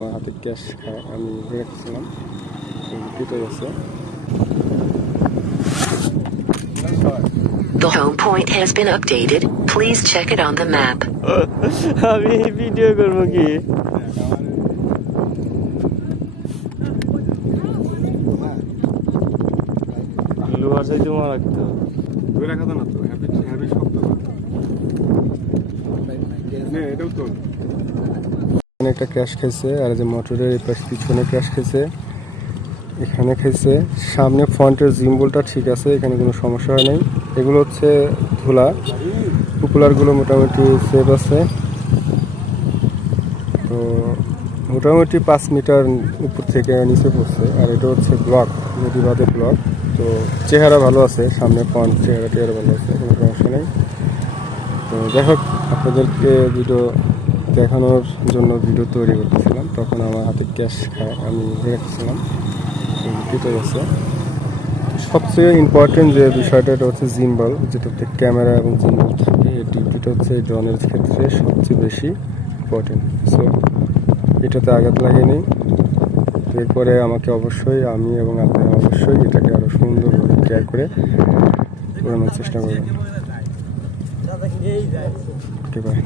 আমার হাতে ক্যাশ খায় আমি রেখেছিলাম কেটে গেছে। The home point has been updated. Please check it on the map. আমি ভিডিও করব কি? লোহার সাইজে মারা রাখতে হবে। ধরে রাখা না তো, হ্যাভি শক্ত না। এটাও তো একটা ক্র্যাশ খেয়েছে, আর যে মোটরের এই পাশ পিছনে ক্র্যাশ খেয়েছে, এখানে খেয়েছে। সামনে ফ্রন্টের জিম্বলটা ঠিক আছে, এখানে কোনো সমস্যা হয় নাই। এগুলো হচ্ছে ধুলা, পপুলারগুলো মোটামুটি সেফ আছে। তো মোটামুটি 5 মিটার উপর থেকে নিচে পড়ছে। আর এটা হচ্ছে ব্লক, নদীবাদের ব্লক। তো চেহারা ভালো আছে, সামনে ফ্রন্ট চেহারা ভালো আছে, কোনো সমস্যা নেই। তো যাই হোক, আপনাদেরকে ভিডিও দেখানোর জন্য ভিডিও তৈরি করতেছিলাম, তখন আমার হাতে ক্যাশ খায় আমি রেখেছিলাম কেটে গেছে। সবচেয়ে ইম্পর্টেন্ট যে বিষয়টা, এটা হচ্ছে জিম্বল, যেটাতে ক্যামেরা এবং জিম্বল থাকে। এই ডিউটিটা হচ্ছে এই ড্রোনের ক্ষেত্রে সবচেয়ে বেশি ইম্পর্টেন্ট। সো এটাতে আঘাত লাগেনি। এরপরে আমাকে অবশ্যই, আমি এবং আপনারা অবশ্যই এটাকে আরও সুন্দরভাবে কেয়ার করে উড়ানোর চেষ্টা করবেন। ওকে, বাই।